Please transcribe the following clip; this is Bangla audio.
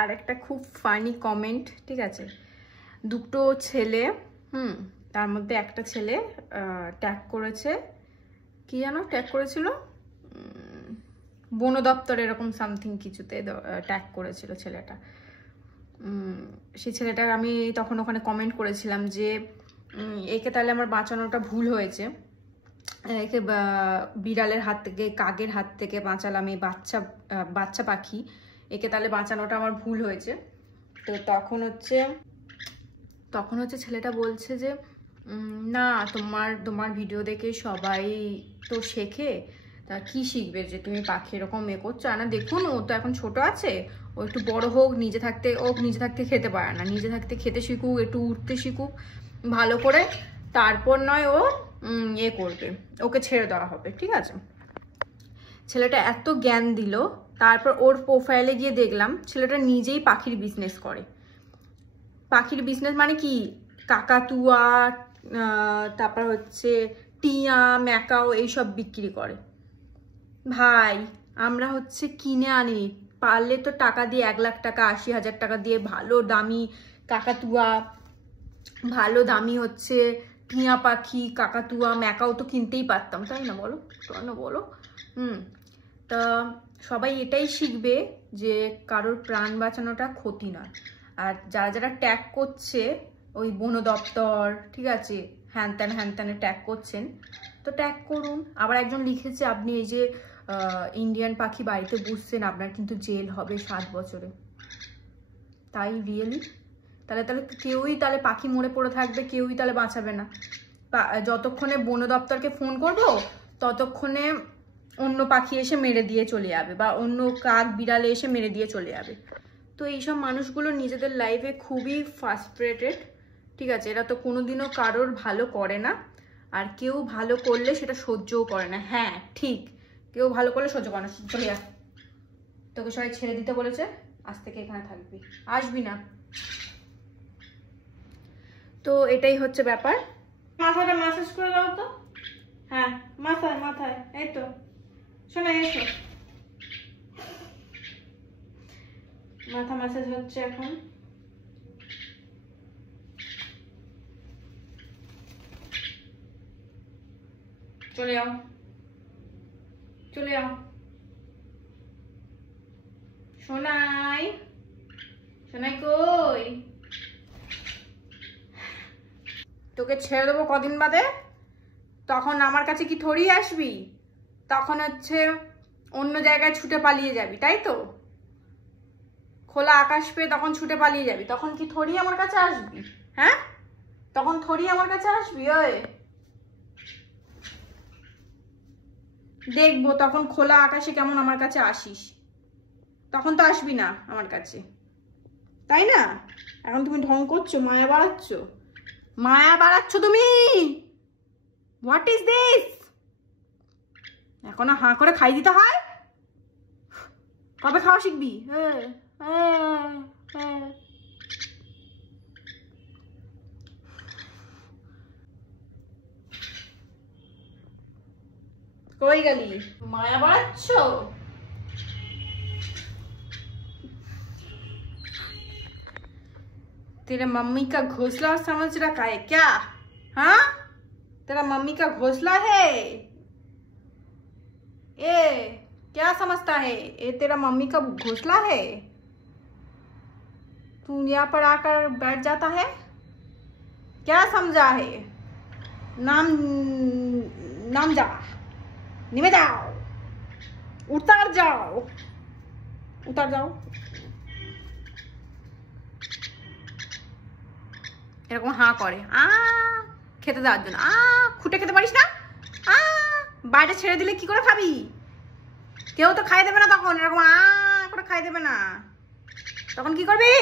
আর একটা খুব ফানি কমেন্ট, ঠিক আছে? দুটো ছেলে, তার মধ্যে একটা ছেলে ট্যাগ করেছে, কি জানো ট্যাগ করেছিল, বন দপ্তর এরকম সামথিং কিছুতে ট্যাগ করেছিল ছেলেটা। সেই ছেলেটাকে আমি তখন ওখানে কমেন্ট করেছিলাম যে একে তাহলে আমার বাঁচানোটা ভুল হয়েছে, একে বিড়ালের হাত থেকে, কাকের হাত থেকে বাঁচালাম, এই বাচ্চা পাখি, একে তাহলে বাঁচানোটা আমার ভুল হয়েছে। তো তখন হচ্ছে ছেলেটা বলছে যে না, তোমার ভিডিও দেখে সবাই তো শেখে, তা কি শিখবে যে তুমি পাখি এরকম করছো? না দেখুন, ও তো এখন ছোট আছে, ও একটু বড় হোক, নিজে থাকতে খেতে পারে না, নিজে থাকতে খেতে শিখুক, একটু উঠতে শিখুক ভালো করে, তারপর নয় ও করবে, ওকে ছেড়ে দেওয়া হবে, ঠিক আছে? ছেলেটা এত জ্ঞান দিল, তারপর ওর প্রোফাইলে গিয়ে দেখলাম ছেলেটা নিজেই পাখির বিজনেস করে। পাখির বিজনেস মানে কি, কাকাতুয়া, তারপর হচ্ছে টিয়া, ম্যাকাও, এইসব বিক্রি করে। ভাই আমরা হচ্ছে কিনে আনি, পারলে তো টাকা দিয়ে 1 লাখ টাকা, 80,000 টাকা দিয়ে ভালো দামি কাকাতুয়া, ভালো দামি হচ্ছে টিয়া পাখি, কাকাতুয়া, ম্যাকাও তো কিনতেই পারতাম, তাই না বলো? বলো। তা সবাই এটাই শিখবে যে কারোর প্রাণ বাঁচানোটা ক্ষতি নয়। আর যারা ট্যাগ করছে ওই বন দপ্তর, ঠিক আছে, হ্যান ত্যানে ট্যাগ করছেন, তো ট্যাগ করুন। আবার একজন লিখেছে আপনি এই যে ইন্ডিয়ান পাখি বাড়িতে পুষছেন, আপনার কিন্তু জেল হবে 7 বছরে। তাই রিয়েলি? তাহলে কেউই তাহলে পাখি মরে পড়ে থাকবে, কেউই তাহলে বাঁচাবে না। যতক্ষণে বন দপ্তরকে ফোন করবো ততক্ষণে অন্য পাখি এসে মেরে দিয়ে চলে যাবে, বা অন্য কাক বিড়ালে এসে মেরে দিয়ে চলে যাবে। তো এইসব মানুষগুলো নিজেদের লাইফে খুবই ফ্রাস্ট্রেটেড, ঠিক আছে? এরা তো কোনোদিনও কারোর ভালো করে না, আর কেউ ভালো করলে সেটা সহ্যও করে না। হ্যাঁ ঠিক, কেউ ভালো করলে সহ্য করে না। চলে যা, তোকে সবাই ছেড়ে দিতে বলেছে, আজ থেকে এখানে থাকবি, আসবি না। তো এটাই হচ্ছে ব্যাপার। মাথাটা ম্যাসাজ করে দাও তো। হ্যাঁ মাথায়, এই তো শোনা, এসো, মাথা ম্যাসাজ হচ্ছে এখন। চলে যাও সোনাই কই? তোকে ছেড়ে দেবো কদিন বাদে, তখন আমার কাছে কি থরি আসবি? তখন হচ্ছে অন্য জায়গায় ছুটে পালিয়ে যাবি, তাই তো? খোলা আকাশ পেয়ে তখন ছুটে পালিয়ে যাবি, তখন কি থরি আমার কাছে আসবি? হ্যাঁ, তখন থরি আমার কাছে আসবি? ওই দেখবো তখন খোলা আকাশে কেমন আমার কাছে আসিস, তখন তো আসবি না আমার কাছে, তাই না? এখন তুমি ঢং করছো, মায়া বাড়াচ্ছ তুমি। What is this? এখন হাঁ করে খাই দিতে হয়? কবে খাওয়া শিখবি? কই গেলি? মায়া বাড়াচ্ছ? तेरे मम्मी का घोंसला समझ रखा है क्या? हाँ, तेरा मम्मी का घोंसला है ये, क्या समझता है? ये तेरा मम्मी का घोंसला है, तू यहाँ पर आकर बैठ जाता है, क्या समझा है? नाम जा, निमे जाओ, उतर जाओ। এরকম হাঁ করে খেতে দেওয়ার জন্য। খুঁটে খেতে পারিস না? বাইরে ছেড়ে দিলে কি করে খাবি? কেউ তো খাই দেবে না তখন, এরকম করে খাই দেবে না, তখন কি করবি?